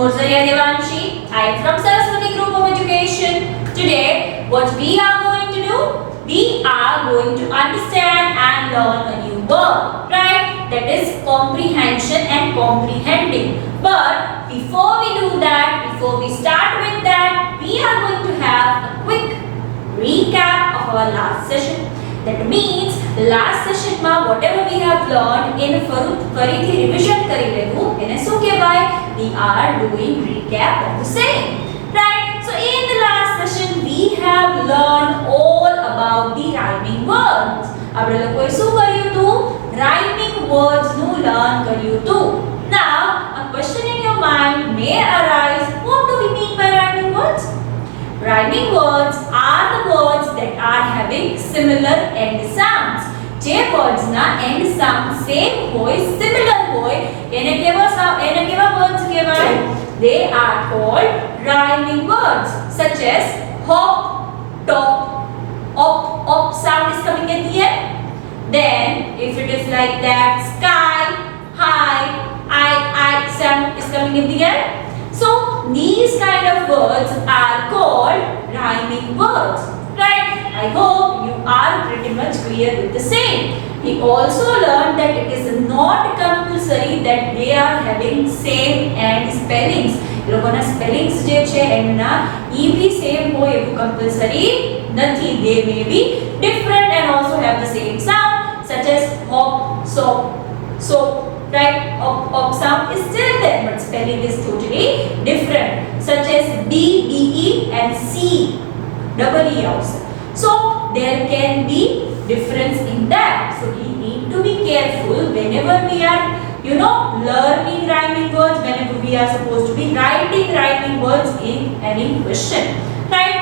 Mozaria Devanshi. I am from Saraswati Group of Education. Today, what we are going to do? We are going to understand and learn a new word, right? That is comprehension and comprehending. But before we do that, before we start with that, we are going to have a quick recap of our last session. That means last session માં whatever we have learned in ફરીથી revision કરી લેવું એને શું કહેવાય? We are doing recap of the same, right? So in the last session we have learned all about the rhyming words. આપણે લોકોએ શું કર્યું હતું? Rhyming words નું learn કર્યું હતું. Now a question in your mind may arise, what do we mean by rhyming words? Rhyming words are the words that are having similar end sounds. જે words ના end sound same હોય, similar હોય, એને કેવા words કહેવાય? They are called rhyming words, such as hop, top, op sound is coming at the end. Then if it is like that, sky, high, I sound is coming at the end. So these kind of words are called rhyming words, right? I hope you are pretty much clear with the same. We also learned that it is not compulsory that they are having same end spellings. લોકોના spellings જે છે એમના ઈ ભી same હોય એવું compulsory નથી. They may be different and also have the same sound, such as hop, soap, right? Op sound is still there, but spelling is totally different, such as B, BE and C, double E also. So there can be difference in that. So we need to be careful whenever we are, learning rhyming words, whenever we are supposed to be writing rhyming words in any question, right?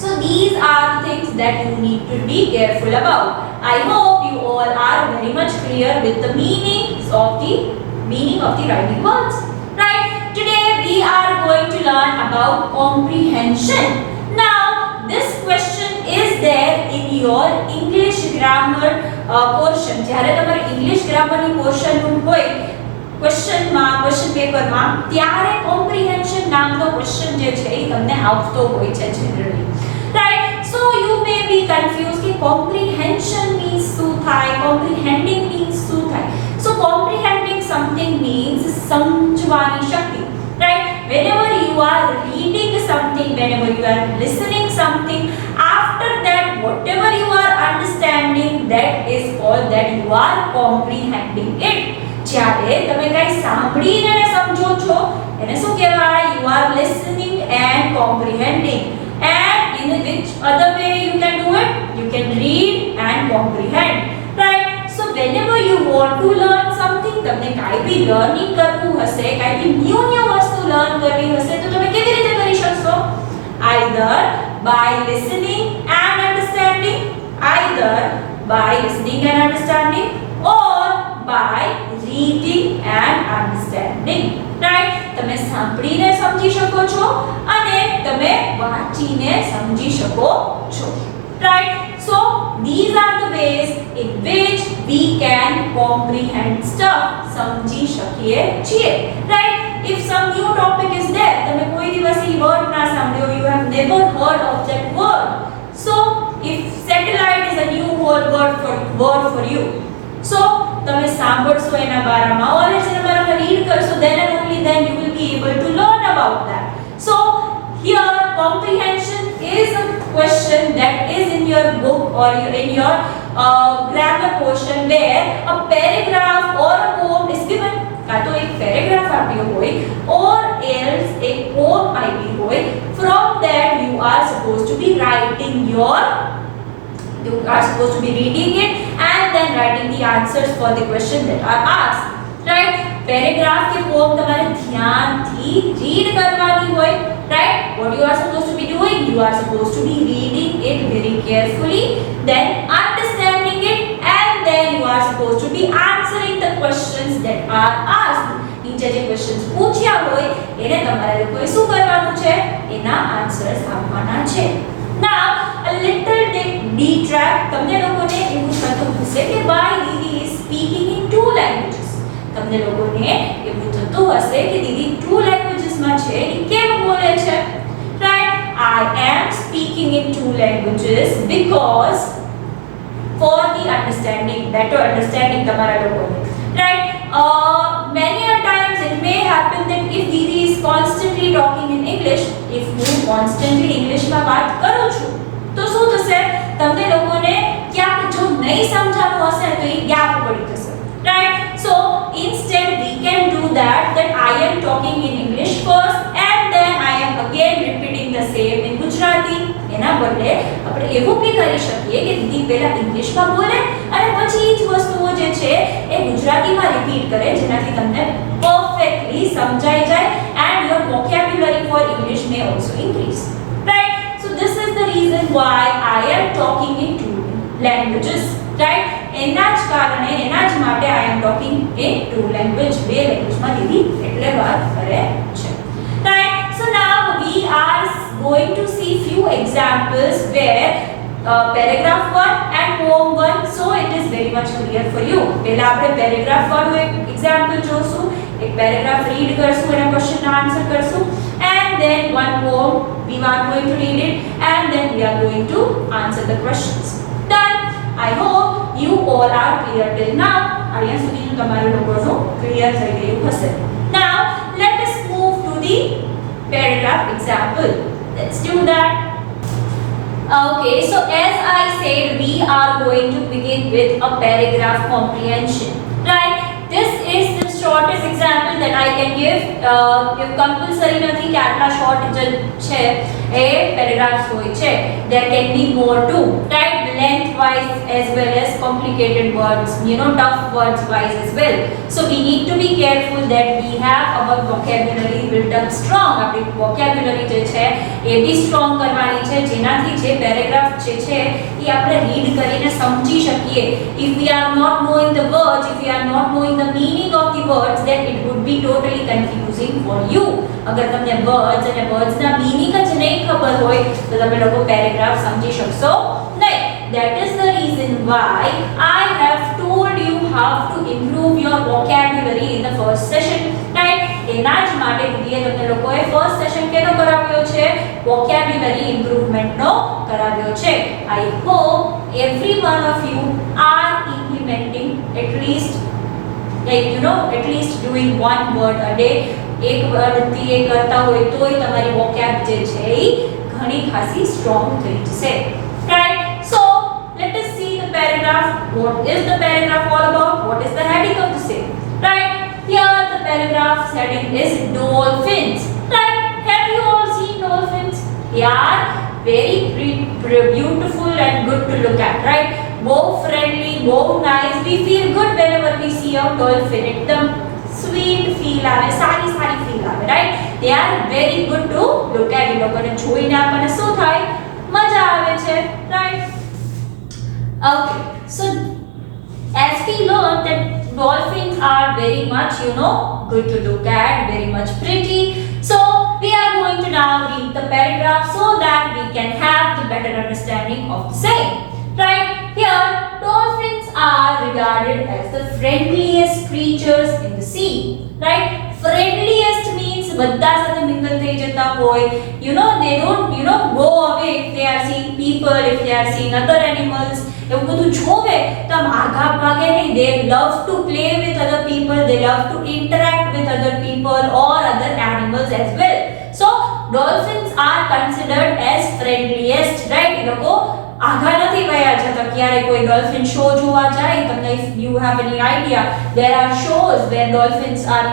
So these are the things that you need to be careful about. I hope you all are very much clear with the meaning of the rhyming words, right? Today we are going to learn about comprehension. Now this question is there in your English grammar portion. જ્યારે તમારે English grammar ની portion હોય question paper માં ત્યારે comprehension નામનો question જે છે એ તમને આવતો હોય છે generally, right? So you may be confused કે comprehension means શું થાય, comprehending means શું થાય. So comprehending something means સમજવાની શક્તિ, right? Whenever you are reading something, whenever you are listening something, after that whatever you are understanding, that is called that you are comprehending it. જ્યારે તમે કઈ સાંભળીને સમજો છો એને શું કહેવાય? You are listening and comprehending. And in which other way you can do it? You can read and comprehend, right? So whenever you want to learn something, તમને કાઈ ભી learning કરવું હશે, કાઈ ભી new વસ્તુ learn કરવી હશે, તો તમે કેવી રીતે કરી શકશો? Either by listening and understanding, or by reading and understanding, right? તમે સાંભળીને સમજી શકો છો અને તમે વાંચીને સમજી શકો છો, right? So these are the ways in which we can comprehend stuff. સમજી શકીએ છીએ, right? If some new topic is there, તમે કોઈ દિવસ એ word ના સાંભળ્યો, you have never heard of that word. So if satellite is a new word for you, so તમે સાંભળશો એના બારામાં or એના બારામાં read કરશો, then and only then you will be able to learn about that. So here comprehension is a question that is in your book or in your grammar portion, where a paragraph or a poem is given. કાં તો એક paragraph આપ્યો હોય or else એક poem આપી હોય. From that you are supposed to be reading it and then writing the answers for the question that are asked, right? Paragraph के poem તમારે ધ્યાનથી read કરવાની હોય, right? What you are supposed to be doing? You are supposed to be reading it very carefully, then understanding it, and then you are supposed to be answering the questions that are asked. નીચે જે questions પૂછ્યા હોય એને તમારે લોકોએ શું કરવાનું છે? એના answers આપવાના છે. Now a little detract, તમને લોકોને એવું થતું હશે કે why Didi is speaking in two languages. તમને લોકોને એવું થતું થતું હશે કે દીદી ટુ લેંગ્વેજીસમાં છે એ કેમ બોલે છે, right? I am speaking in two languages because for the understanding, better understanding તમારા લોકોને, right? Many a times it may happen that if Didi is constantly talking in English, if હું constantly English માં વાત કરું છું તો શું થશે, તમને લોકોને ક્યાંક જો નહીં સમજાતું હશે તો એ ગેપ પડી જશે, right? So instead we can do that I am talking in English first and then I am again repeating the same in Gujarati. એના બદલે આપણે એવું બી કરી શકીએ કે દીદી પહેલા ઇંગ્લિશમાં બોલે અને પછી એ જ વસ્તુઓ જે છે એ ગુજરાતીમાં રિપીટ કરે, જેનાથી તમને પરફેક્ટલી સમજાઈ જાય and your vocabulary for English may also increase, right? So this is the reason why I am talking in two languages, right? એના જ કારણે એના જ માટે I am talking in two language, બે લેંગ્વેજમાં દીદી એટલે વાત કરે છે, right? So now we are going to see few examples where paragraph 1 and poem 1, so it is very much clear for you. પહેલા આપણે paragraph વાળું એક example જોશું, એક paragraph read કરશું, એના question ના answer કરશું, and then one poem we are going to read it and then we are going to answer the questions. Done. I hope you all are clear till now. અહીંયા સુધીનું તમારું લોકોનું clear થઈ ગયું હશે. Now let us move to the paragraph example. Let's do that. Okay, so as I said, we are going to begin with a paragraph comprehension, right? This is the shortest example that I can give. If compulsory નથી કે આટલા short છે એ paragraphs હોય છે, there can be more too, right? Length-wise as well as complicated words, tough words wise as well. So we need to be careful that we have our vocabulary built up strong. આપણી vocabulary જે છે એ બી strong કરવાની છે, જેનાથી જે paragraph જે છે એ આપણે read કરીને સમજી શકીએ. If we are not knowing the words, if we are not knowing the meaning of the words, then it would be totally confusing for you. અગર તમને words અને words ના meaning જ નહીં ખબર હોય તો તમે લોકો paragraph સમજી શકશો નહીં. That is the reason why I have told you how to improve your vocabulary in the first session, right? એના જ માટે દીદીએ તમને લોકોએ first session કેનો કરાવ્યો છે, vocabulary improvement નો કરાવ્યો છે. I hope every one of you are implementing at least at least doing one word a day. એક વર્ડથી એ કરતા હોય તોય તમારી vocab જે છે એ ઘણી ખાસી strong થઈ જશે, right? So let us see the paragraph. What is the paragraph all about? What is the heading of the same, right? Here the paragraph's heading is dolphins, right? Have you all seen dolphins? They are very beautiful and good to look at, right? Both friendly, both nice. We feel good whenever we see a dolphin. Ekdam sweet feel આવે, સારી feel આવે, right? They are very good to look at. એ લોકોને જોઈને આપણને શું થાય, મજા આવે છે, right? Okay, so as we learned that dolphins are very much good to look at, very much pretty. So we are going to now read the paragraph so that we can have the better understanding of the same, right? Here dolphins are regarded as the friendliest creatures in the sea, right? Friendliest means બધા સાથે mingle થઈ જતા હોય, they don't go away if they are seeing people, if they are seeing other animals. એવું બધું જોવે તો આમ આઘા ભાગે નહીં. They love to play with other people, they love to interact with other people or other animals as well. So dolphins are considered as friendliest, right? એ લોકો આઘા નથી વયા જતા. ક્યારે કોઈ dolphin show જોવા જાય, તમને if you have any idea, there are shows where dolphins are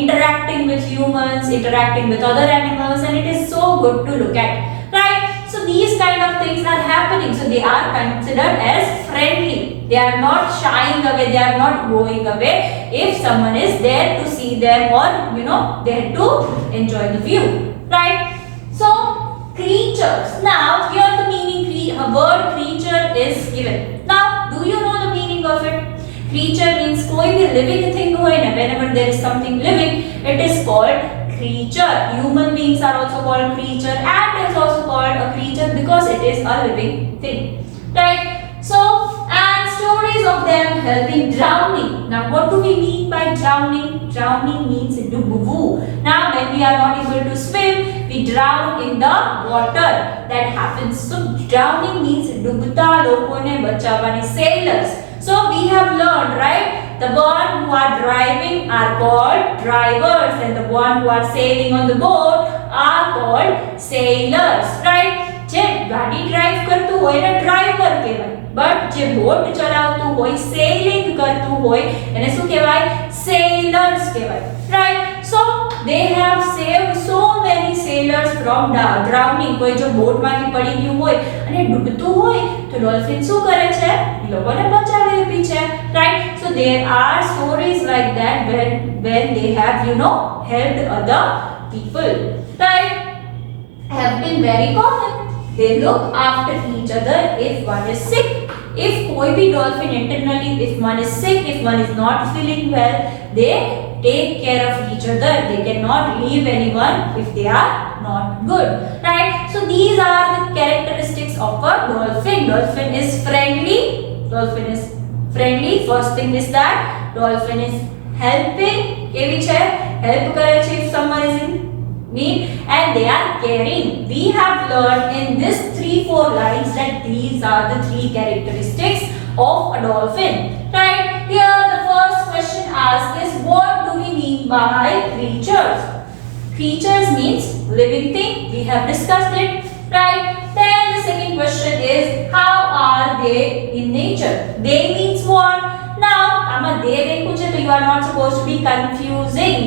interacting with humans, interacting with other animals, and it is so good to look at, right? So these kind of things are happening, so they are considered as friendly. They are not shying away, they are not going away if someone is there to see them or there to enjoy the view, right? So creatures, now here the meaning word creature is given. Now do you know the meaning of it? Creature means कोई भी living thing होए ना, whenever there is something living it is called creature. Human beings are also called creature, and is also called a creature because it is a living thing, right? So ants stories of them helping drowning. Now what do we mean by drowning? Drowning means ડૂબવું. Now when we are not able to swim, we drown in the water. That happens. So drowning means ડૂબતા લોકોને બચાવવાની, sailors. So we have learned, right? The one who are driving are called drivers and the one who are sailing on the boat are called sailors, right? જે ગાડી drive કરતું હોય એને driver કહેવાય, but જે boat ચલાવતું હોય, selling કરતું હોય, એને શું કહેવાય? સેલર્સ કહેવાય, right? So they have saved so many sailors from drowning. કોઈ જો બોટમાંથી પડી ગયું હોય અને ડૂબતું હોય તો ડોલ્ફિન શું કરે છે? એ લોકોને બચાવી આપી છે, right? So there are stories like that when they have, helped other people, right? Have been very common. They look after each other if one is sick. If कोई भी dolphin internally, if one is sick, if one is not feeling well, they take care of each other. They cannot leave anyone if they are not good, right? So these are the characteristics of a dolphin. Dolphin is friendly. Dolphin is friendly. First thing is that dolphin is helping. કેવી છે? Help કરે છે if someone is in need, and they are caring. We have learned in this 3-4 lines that these are the 3 characteristics of a dolphin, right? Here the first question asked is, what do we mean by creatures? Creatures means living thing. We have discussed it, right? Then the second question is, how are they in nature? They means what? Now they so you are not supposed to be confusing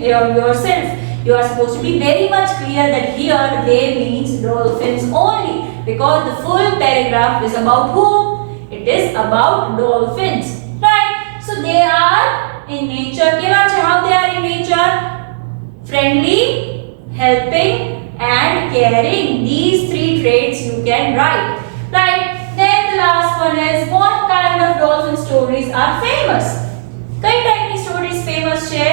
yourself. You are supposed to be very much clear that here they means dolphins only, because the full paragraph is about whom? It is about dolphins, right? So they are in nature. How they are in nature? Friendly, helping and caring. These 3 traits you can write, right? Then the last one is, what kind of dolphin stories are famous? કઈ ટાઈપની stories famous છે?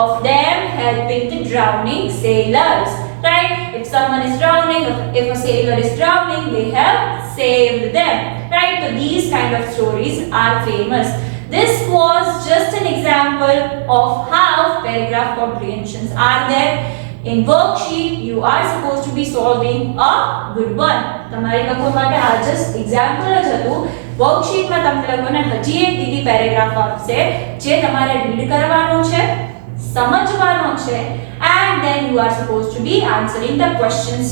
Of them helping the drowning sailors, right? If someone is drowning, if a sailor is drowning, they have saved them, right? So these kind of stories are famous. This was just an example of how paragraph comprehensions are there. In worksheet you are supposed to be solving a good one. તમારે લોકો માટે આ just example જ હતું. Worksheet માં તમને લોકોને હજી એક દીદી પેરેગ્રાફ આપશે જે તમારે રીડ કરવાનો છે, સમજવાનો છે, and then you are supposed to be answering the questions,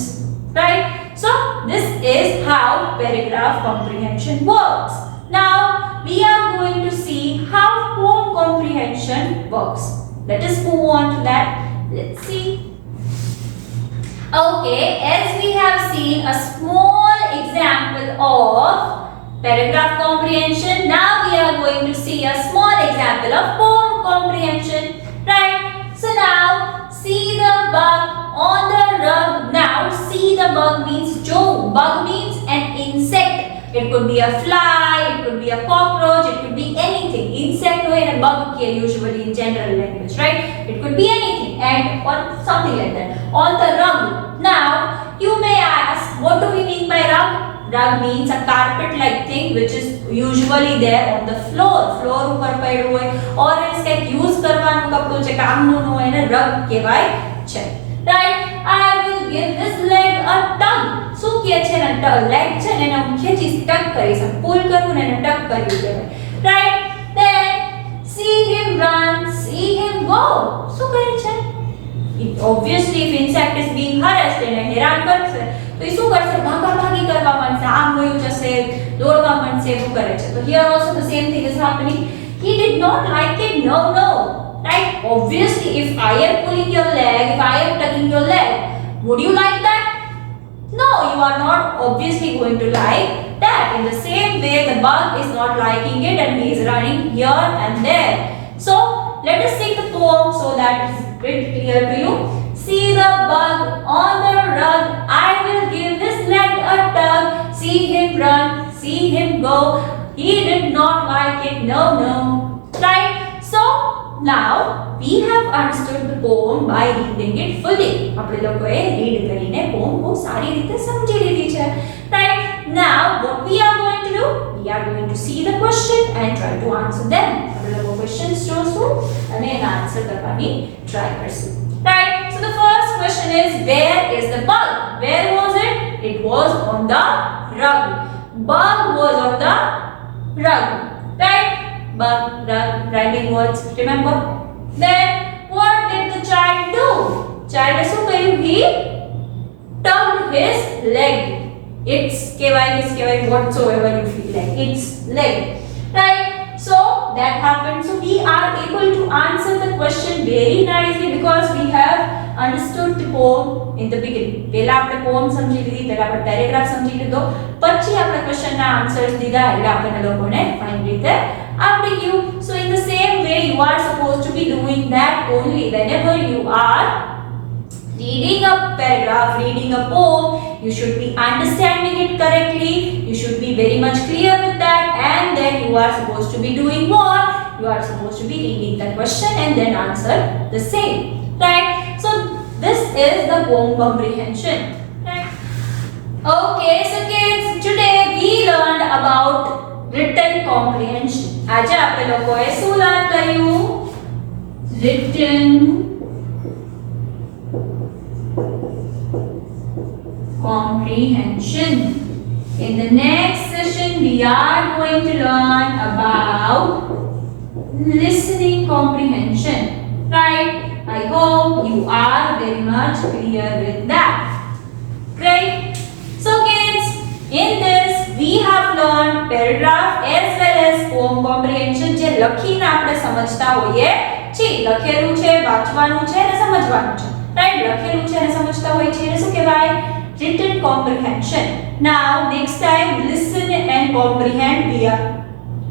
right? So this is how paragraph comprehension works. Now we are going to see how poem comprehension works. Let us move on to that. Let's see. Okay, as we have seen a small example of paragraph comprehension, now we are going to see a small example of poem comprehension, right? So now see the bug on the rug. Now see the bug means jo bug means an insect. It could be a fly, it could be a cockroach, it could be anything. Insect or a bug here usually in general language, right? It could be anything and or something like that. On the rug. Now you may ask, what do we mean by rug? Rug means a carpet like thing which is usually there on the floor. Floor ઉપર પડ્યું હોય or else કંઈક use કરવાનું કપડું છે કામનું ન હોય એને rug કહેવાય છે, right? I will give this leg a tug. શું કહે છે ને leg છે ને એને હું ખેંચીશ, ટક કરીશ, પુલ કરું ને એને ટક કર્યું કહેવાય, right? Then see him run, see him go. શું કહે છે? Obviously if insect is being harassed એને હેરાન કરશે તો એ શું કરશે? ભાગાભાગી કરવા માંડશે, આમ વયું જશે, દોડવા માંડશે, એવું કરે છે. So here also the same thing is happening. He did not like it. No, right? Obviously if I am pulling your leg, if I am tugging your leg, would you like that? No, you are not obviously going to like that. In the same way the bug is not liking it and he is running here and there. So let us take the poem so that it is a bit clear to you. See the bug on the rug, I will give his leg a tug. See him run, see him go, he did not like it. No, right? So now we have understood the poem by reading it fully. આપણે લોકોએ read કરીને poem બહુ સારી રીતે સમજી લીધી છે, right? Now what we are going to do, we are going to see the question and try to answer them. આપણે લોકો questions જોશું અને એના આન્સર કરવાની try કરશું. Right? So the first question is, where is the bug? Where was it? It was on the rug. Bug was on the rug. Right? Bug, rug, rhyming words. Remember? Then what did the child do? Child શું કર્યું? He tugged his leg. It's kevai whatsoever you feel like. It's leg. Right? So that happened. So we are able to answer the question very nicely because we have understood the poem in the beginning. પહેલા આપણે poem સમજી લીધી, પહેલા આપણે paragraph સમજી લીધો, પછી આપણે question ના answers દીધા, એટલે આપણને લોકોને fine રીતે આવડી ગયું. So in the same way you are supposed to be doing that only whenever you are reading a paragraph, reading a poem. You should be understanding it correctly. You should be very much clear with that, and then you are supposed to be doing what? You are supposed to be reading the question and then answer the same. Right? So this is the poem comprehension. Right? Okay, so kids, today we learned about written comprehension. આજે આપણે લોકોએ શું learn કર્યું? Written comprehension. In the next session we are going to learn about listening comprehension. Right? I hope you are very much clear with that. Great. So kids, in this we have learned paragraph as well as poem comprehension. જે લખીને આપણે સમજતા હોઈએ છે, લખેલું છે, વાંચવાનું છે અને સમજવાનું છે. રાઈટ? લખેલું છે અને સમજતા હોય છે એને શું કહેવાય? Written comprehension. Now next time listen and comprehend. We are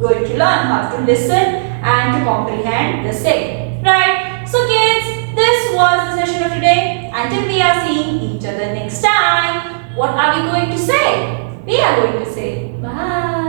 going to learn how to listen and to comprehend the same. Right? So kids, this was the session of today. Until we are seeing each other next time, what are we going to say? We are going to say bye.